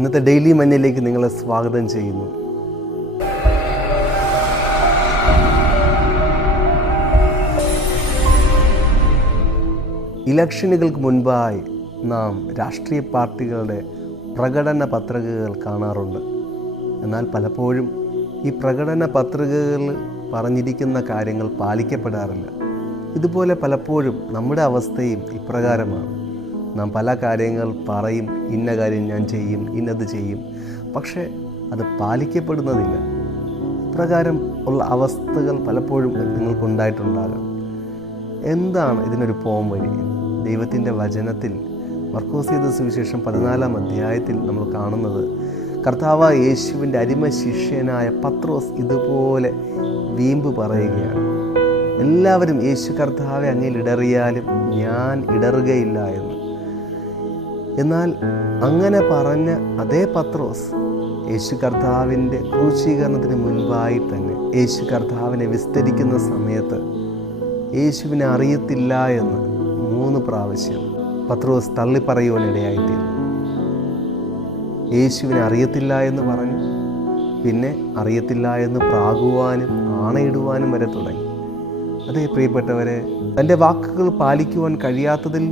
ഇന്നത്തെ ഡെയിലി മഞ്ഞയിലേക്ക് നിങ്ങളെ സ്വാഗതം ചെയ്യുന്നു. ഇലക്ഷനുകൾക്ക് മുൻപായി നാം രാഷ്ട്രീയ പാർട്ടികളുടെ പ്രകടന പത്രികകൾ കാണാറുണ്ട്. എന്നാൽ പലപ്പോഴും ഈ പ്രകടന പത്രികകളിൽ പറഞ്ഞിരിക്കുന്ന കാര്യങ്ങൾ പാലിക്കപ്പെടാറില്ല. ഇതുപോലെ പലപ്പോഴും നമ്മുടെ അവസ്ഥയും ഇപ്രകാരമാണ്. നാം പല കാര്യങ്ങൾ പറയും, ഇന്ന കാര്യം ഞാൻ ചെയ്യും, ഇന്നത് ചെയ്യും, പക്ഷേ അത് പാലിക്കപ്പെടുന്നതില്ല. ഇപ്രകാരം ഉള്ള അവസ്ഥകൾ പലപ്പോഴും നിങ്ങൾക്കുണ്ടായിട്ടുണ്ടാകാം. എന്താണ് ഇതിനൊരു പോം വഴി? ദൈവത്തിൻ്റെ വചനത്തിൽ മർക്കോസ് എഴുതിയ സുവിശേഷം 14-ാം അധ്യായത്തിൽ നമ്മൾ കാണുന്നത്, കർത്താവായ യേശുവിൻ്റെ അടിമ ശിഷ്യനായ പത്രോസ് ഇതുപോലെ വീമ്പ് പറയുകയാണ്. എല്ലാവരും യേശു കർത്താവെ അങ്ങയിൽ ഇടറിയാലും ഞാൻ ഇടറുകയില്ല എന്ന്. എന്നാൽ അങ്ങനെ പറഞ്ഞ അതേ പത്രോസ് യേശു കർത്താവിൻ്റെ ക്രൂശീകരണത്തിന് മുൻപായി തന്നെ യേശു കർത്താവിനെ വിസ്തരിക്കുന്ന സമയത്ത് യേശുവിനെ അറിയത്തില്ല എന്ന് 3 പ്രാവശ്യം പത്രോസ് തള്ളിപ്പറയുവാനിടയായിത്തീർന്നു. യേശുവിനെ അറിയത്തില്ല എന്ന് പറഞ്ഞു, പിന്നെ അറിയത്തില്ല എന്ന് പ്രാകുവാനും ആണയിടുവാനും വരെ തുടങ്ങി. അതേ പ്രിയപ്പെട്ടവരെ, തൻ്റെ വാക്കുകൾ പാലിക്കുവാൻ കഴിയാത്തതിൽ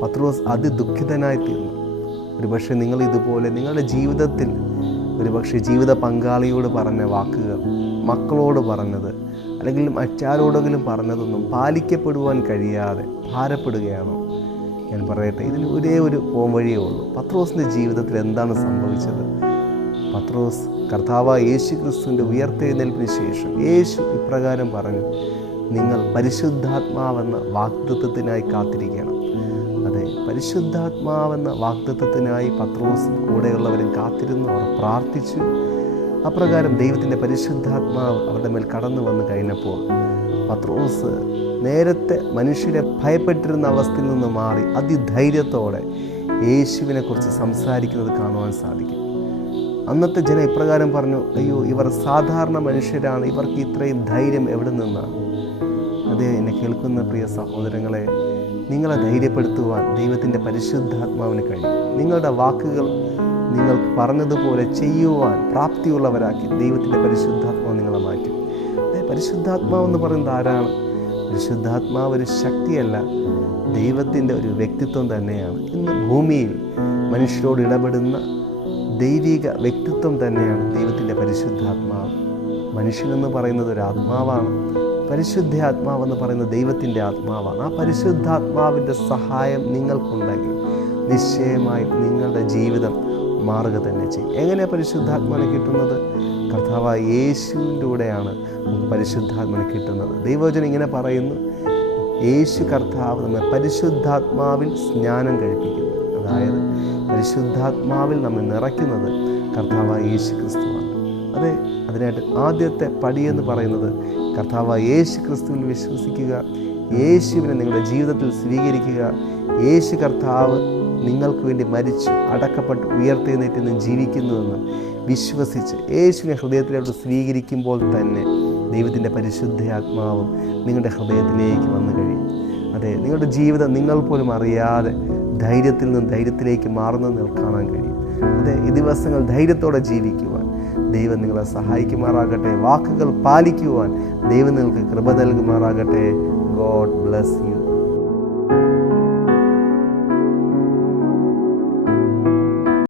പത്രോസ് അതിദുഃഖിതനായി തീർന്നു. ഒരുപക്ഷെ നിങ്ങൾ ഇതുപോലെ നിങ്ങളുടെ ജീവിതത്തിൽ ഒരുപക്ഷെ ജീവിത പങ്കാളിയോട് പറഞ്ഞ വാക്കുകൾ, മക്കളോട് പറഞ്ഞത്, അല്ലെങ്കിൽ മറ്റാരോടെങ്കിലും പറഞ്ഞതൊന്നും പാലിക്കപ്പെടുവാൻ കഴിയാതെ ഭാരപ്പെടുകയാണോ? ഞാൻ പറയട്ടെ, ഇതിന് ഒരേ ഒരു പോംവഴിയേ ഉള്ളൂ. പത്രോസിൻ്റെ ജീവിതത്തിൽ എന്താണ് സംഭവിച്ചത്? പത്രോസ് കർത്താവായ യേശു ക്രിസ്തുവിൻ്റെ ഉയർത്തെഴുന്നേൽപ്പിന് ശേഷം യേശു ഇപ്രകാരം പറഞ്ഞു, നിങ്ങൾ പരിശുദ്ധാത്മാവെന്ന വാഗ്ദത്തത്തിനായി കാത്തിരിക്കണം. അതെ, പരിശുദ്ധാത്മാവെന്ന വാഗ്ദത്തത്തിനായി പത്രോസും കൂടെയുള്ളവരും കാത്തിരുന്നു. അവർ പ്രാർത്ഥിച്ചു. അപ്രകാരം ദൈവത്തിൻ്റെ പരിശുദ്ധാത്മാവ് അവരുടെ മേൽ കടന്നു വന്നു കഴിഞ്ഞപ്പോൾ പത്രോസ് നേരത്തെ മനുഷ്യരെ ഭയപ്പെട്ടിരുന്ന അവസ്ഥയിൽ നിന്ന് മാറി അതിധൈര്യത്തോടെ യേശുവിനെ കുറിച്ച് സംസാരിക്കുന്നത് കാണുവാൻ സാധിക്കും. അന്നത്തെ ജനം ഇപ്രകാരം പറഞ്ഞു, അയ്യോ, ഇവർ സാധാരണ മനുഷ്യരാണ്, ഇവർക്ക് ഇത്രയും ധൈര്യം എവിടെ നിന്നാണ്? അതേ, എന്നെ കേൾക്കുന്ന പ്രിയ സഹോദരങ്ങളെ, നിങ്ങളെ ധൈര്യപ്പെടുത്തുവാൻ ദൈവത്തിൻ്റെ പരിശുദ്ധാത്മാവിന് കഴിയും. നിങ്ങളുടെ വാക്കുകൾ നിങ്ങൾ പറഞ്ഞതുപോലെ ചെയ്യുവാൻ പ്രാപ്തിയുള്ളവരാക്കി ദൈവത്തിൻ്റെ പരിശുദ്ധാത്മാവ് നിങ്ങളെ മാറ്റും. പരിശുദ്ധാത്മാവെന്ന് പറയുന്നത് ആരാണ്? പരിശുദ്ധാത്മാവ് ഒരു ശക്തിയല്ല, ദൈവത്തിൻ്റെ ഒരു വ്യക്തിത്വം തന്നെയാണ്. ഇന്ന് ഭൂമിയിൽ മനുഷ്യരോട് ഇടപെടുന്ന ദൈവിക വ്യക്തിത്വം തന്നെയാണ് ദൈവത്തിൻ്റെ പരിശുദ്ധാത്മാവ്. മനുഷ്യനെന്ന് പറയുന്നത് ഒരു ആത്മാവാണ്. പരിശുദ്ധ ആത്മാവെന്ന് പറയുന്നത് ദൈവത്തിൻ്റെ ആത്മാവാണ്. ആ പരിശുദ്ധാത്മാവിൻ്റെ സഹായം നിങ്ങൾക്കുണ്ടെങ്കിൽ നിശ്ചയമായും നിങ്ങളുടെ ജീവിതം മാറുക തന്നെ ചെയ്യും. എങ്ങനെയാണ് പരിശുദ്ധാത്മാവിനെ കിട്ടുന്നത്? കർത്താവായ യേശുവിൻ്റെ കൂടെയാണ് നമുക്ക് പരിശുദ്ധാത്മാവിനെ കിട്ടുന്നത്. ദൈവവചനം ഇങ്ങനെ പറയുന്നു, യേശു കർത്താവ് നമ്മെ പരിശുദ്ധാത്മാവിൽ സ്നാനം കഴിപ്പിക്കുന്നു. അതായത് പരിശുദ്ധാത്മാവിൽ നമ്മെ നിറയ്ക്കുന്നത് കർത്താവായ യേശു ക്രിസ്തുവാണ്. അതെ, അതിനായിട്ട് ആദ്യത്തെ പടിയെന്ന് പറയുന്നത് കർത്താവായ യേശു ക്രിസ്തുവിൽ വിശ്വസിക്കുക, യേശുവിനെ നിങ്ങളുടെ ജീവിതത്തിൽ സ്വീകരിക്കുക. യേശു കർത്താവ് നിങ്ങൾക്ക് വേണ്ടി മരിച്ചു, അടക്കപ്പെട്ട് ഉയർത്തെഴുന്നേറ്റ് ജീവിക്കുന്നുവെന്ന് വിശ്വസിച്ച് യേശുവിനെ ഹൃദയത്തിലോട്ട് സ്വീകരിക്കുമ്പോൾ തന്നെ ദൈവത്തിൻ്റെ പരിശുദ്ധാത്മാവും നിങ്ങളുടെ ഹൃദയത്തിലേക്ക് വന്നു കഴിയും. അതെ, നിങ്ങളുടെ ജീവിതം നിങ്ങൾ പോലും അറിയാതെ ധൈര്യത്തിൽ നിന്ന് ധൈര്യത്തിലേക്ക് മാറുന്നത് നിങ്ങൾക്ക് കാണാൻ കഴിയും. അതെ, ഈ ദിവസങ്ങൾ ധൈര്യത്തോടെ ജീവിക്കുവാൻ ദൈവം നിങ്ങളെ സഹായിക്കുമാറാകട്ടെ. വാക്കുകൾ പാലിക്കുവാൻ ദൈവം നിങ്ങൾക്ക് കൃപ നൽകുമാറാകട്ടെ. God bless you.